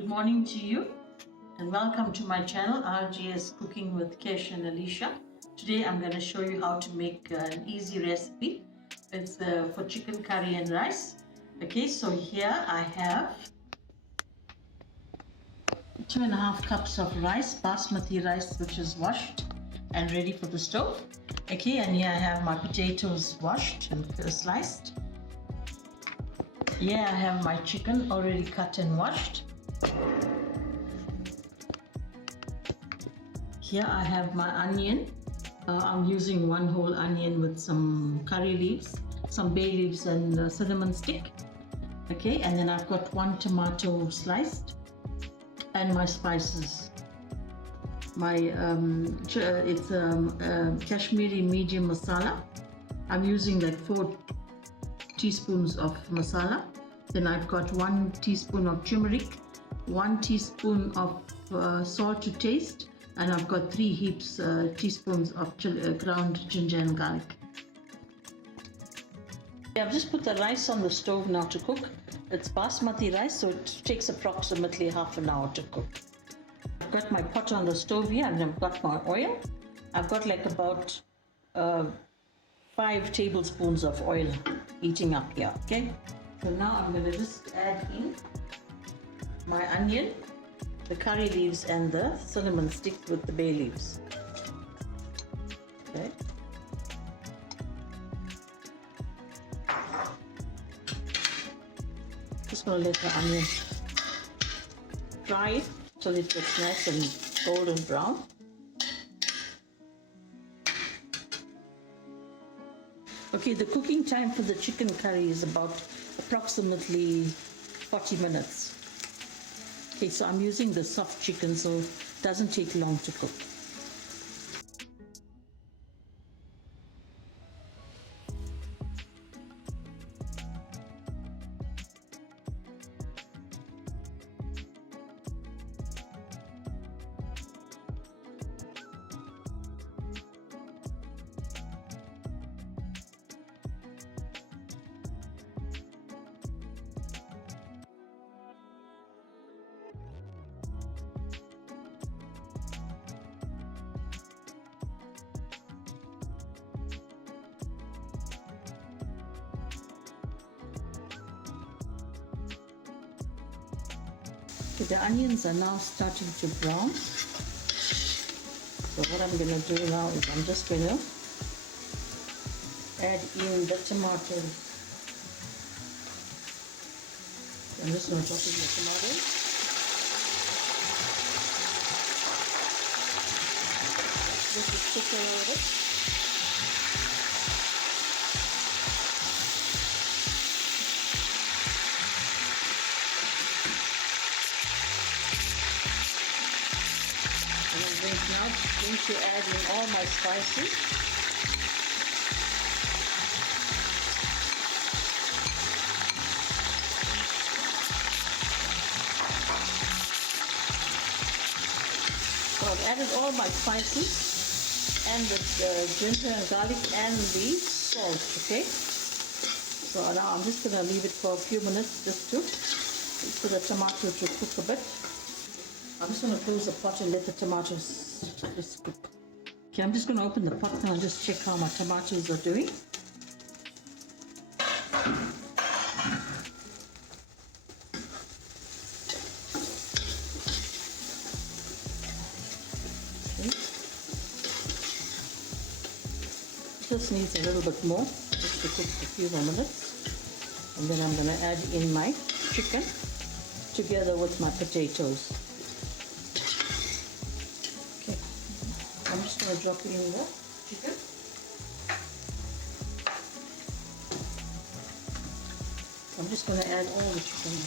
Good morning to you and welcome to my channel RGS Cooking with Kesh and Alicia. Today I'm going to show you how to make an easy recipe. It's for chicken curry and rice. Okay, so here I have 2.5 cups of rice, basmati rice, which is washed and ready for the stove. Okay, and here I have my potatoes washed and sliced. Here I have my chicken already cut and washed. Here I have my onion. I'm using one whole onion with some curry leaves, some bay leaves and cinnamon stick. Okay, and then I've got one tomato sliced and my spices. It's Kashmiri medium masala. I'm using like 4 teaspoons of masala. Then I've got 1 teaspoon of turmeric, 1 teaspoon of salt to taste, and I've got 3 teaspoons of ground ginger and garlic. I've just put the rice on the stove now to cook. It's basmati rice, so it takes approximately half an hour to cook. I've got my pot on the stove here and I've got my oil. I've got like about 5 tablespoons of oil heating up here, okay? So now I'm going to just add in my onion, the curry leaves and the cinnamon stick with the bay leaves. Okay. Just going to let the onion dry till it gets nice and golden brown. Okay, the cooking time for the chicken curry is about approximately 40 minutes. Okay, so I'm using the soft chicken, so it doesn't take long to cook. The onions are now starting to brown. So what I'm going to do now is I'm just going to add in the tomatoes. I'm just going to drop in the tomatoes. This is cook a little bit. Now I'm going to add in all my spices. So I've added all my spices and the ginger and garlic and the salt, okay? So now I'm just going to leave it for a few minutes just for the tomato to cook a bit. I'm just going to close the pot and let the tomatoes just cook. Okay, I'm just going to open the pot now and just check how my tomatoes are doing. Okay. Just needs a little bit more, just to cook a few more minutes. And then I'm going to add in my chicken together with my potatoes. I'm just going to drop in the chicken. I'm just going to add all the chicken in.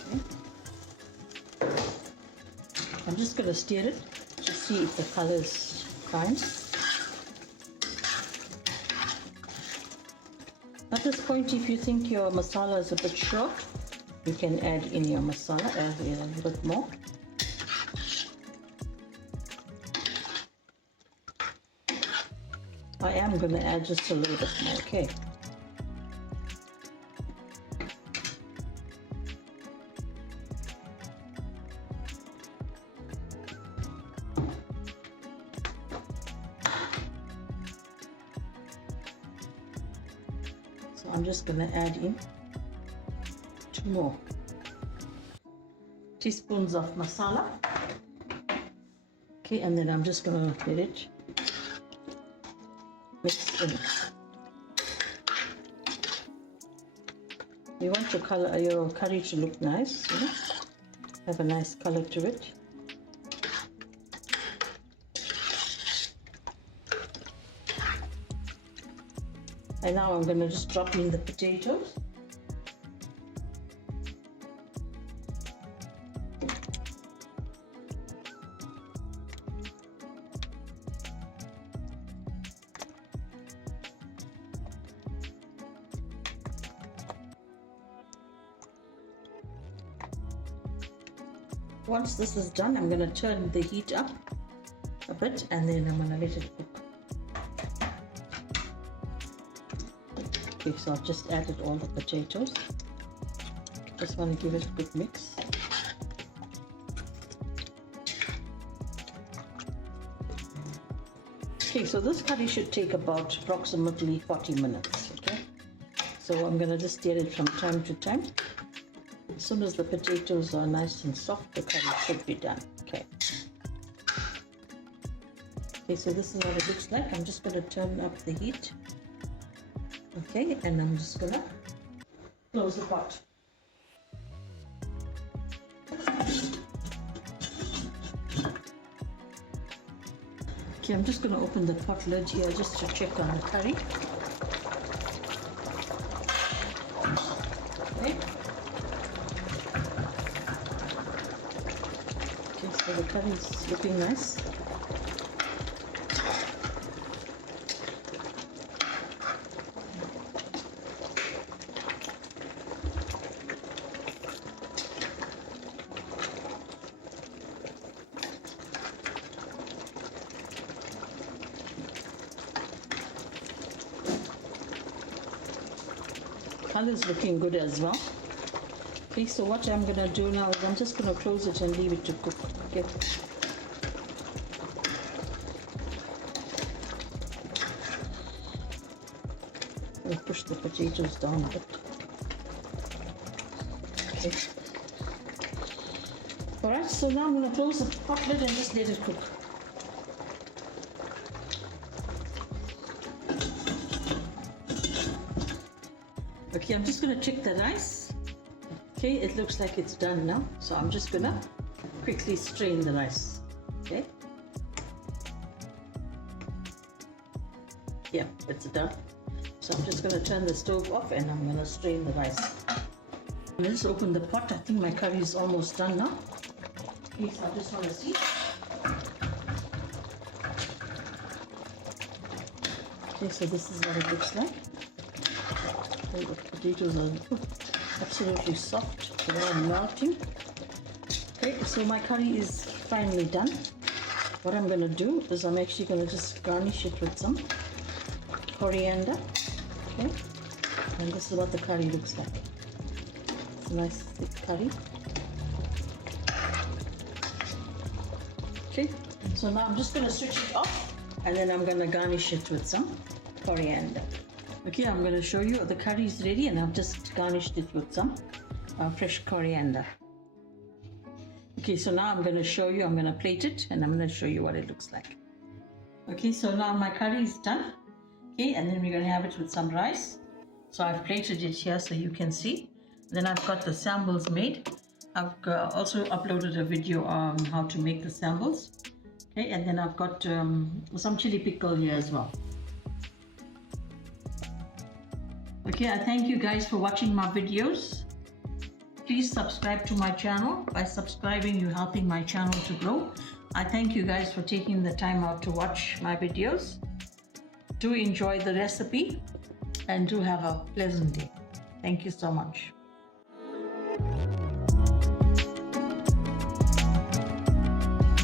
Okay. I'm just going to stir it to see if the color is fine. At this point, if you think your masala is a bit short, you can add in your masala, add a little bit more. I am going to add just a little bit more, okay? So I'm just going to add in 2 more teaspoons of masala. Okay, and then I'm just going to let it mix in. You want your curry to look nice, you know? Have a nice color to it. And now I'm going to just drop in the potatoes. Once this is done, I'm going to turn the heat up a bit and then I'm going to let it cook. Okay, so I've just added all the potatoes. Just want to give it a good mix. Okay, so this curry should take about approximately 40 minutes, okay? So I'm going to just stir it from time to time. As soon as the potatoes are nice and soft, the curry should be done, okay? Okay, so this is what it looks like. I'm just going to turn up the heat. Okay, and I'm just going to close the pot. Okay, I'm just going to open the pot lid here just to check on the curry. Okay. Okay, so the curry is looking nice. Color is looking good as well. Okay, so what I'm going to do now is I'm just going to close it and leave it to cook. Okay. I'll push the potatoes down a bit. Okay. Alright, so now I'm going to close the pot lid and just let it cook. Okay, I'm just going to check the rice. Okay, it looks like it's done now. So I'm just going to quickly strain the rice. Okay. Yeah, it's done. So I'm just going to turn the stove off and I'm going to strain the rice. Let's open the pot. I think my curry is almost done now. Okay, so I just want to see. Okay, so this is what it looks like. Okay, the potatoes are absolutely soft, they are melting. Okay, so my curry is finally done. What I'm going to do is I'm actually going to just garnish it with some coriander. Okay, and this is what the curry looks like. It's a nice thick curry. Okay, so now I'm just going to switch it off and then I'm going to garnish it with some coriander. Okay, I'm going to show you the curry is ready and I've just garnished it with some fresh coriander. Okay, so now I'm going to show you, I'm going to plate it and I'm going to show you what it looks like. Okay, so now my curry is done. Okay, and then we're going to have it with some rice. So I've plated it here so you can see. Then I've got the sambals made. I've also uploaded a video on how to make the sambals. Okay, and then I've got some chili pickle here as well. Okay, I thank you guys for watching my videos. Please subscribe to my channel. By subscribing, you're helping my channel to grow. I thank you guys for taking the time out to watch my videos. Do enjoy the recipe and do have a pleasant day. Thank you so much.